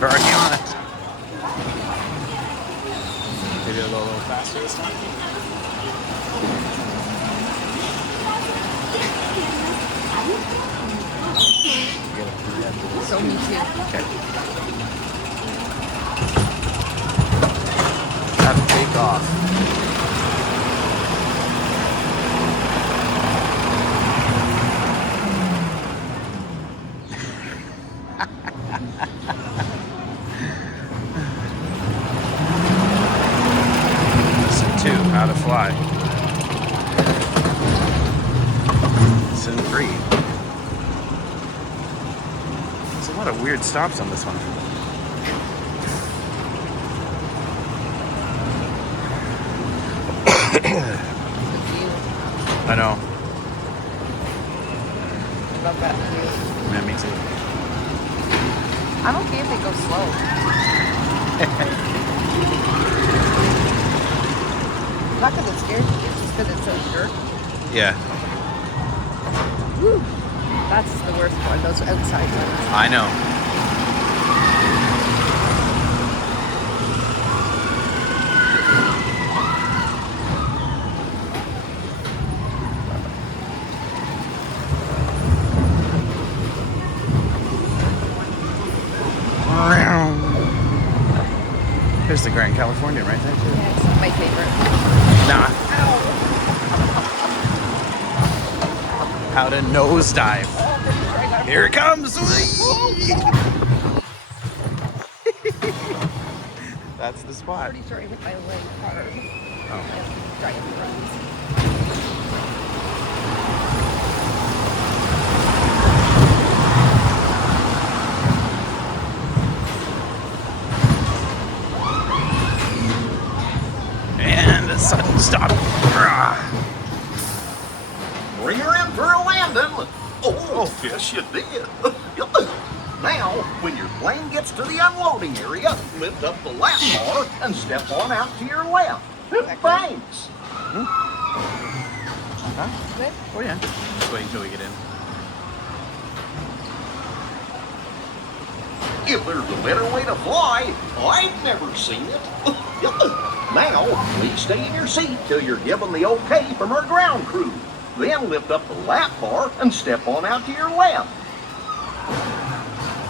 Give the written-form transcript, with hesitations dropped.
We're already on it. Maybe a little faster this time. So me too. Okay. Have to take off. Lesson 2, how to fly. Lesson 3. There's a lot of weird stops on this one. I know. Love that view. Yeah, me too. I'm okay if they go slow. Not because it scares me, it's just because it's so jerky. Yeah, Woo. That's the worst one, those outside ones. I know. Here's the Grand California right there too. Yeah, it's not my favorite. Nah. Ow. How to nosedive. Here it comes. That's the spot. Pretty sure I hit my leg hard. Oh. Giant runs. And a sudden stop. Bring her in for a landing. Oh, yes, you did. Now, when your plane gets to the unloading area, lift up the lap bar and step on out to your left. Thanks. Huh? Good? Oh yeah. Just wait until we get in. If there's a better way to fly, I've never seen it. Now, please stay in your seat till you're given the okay from our ground crew. Then lift up the lap bar and step on out to your left.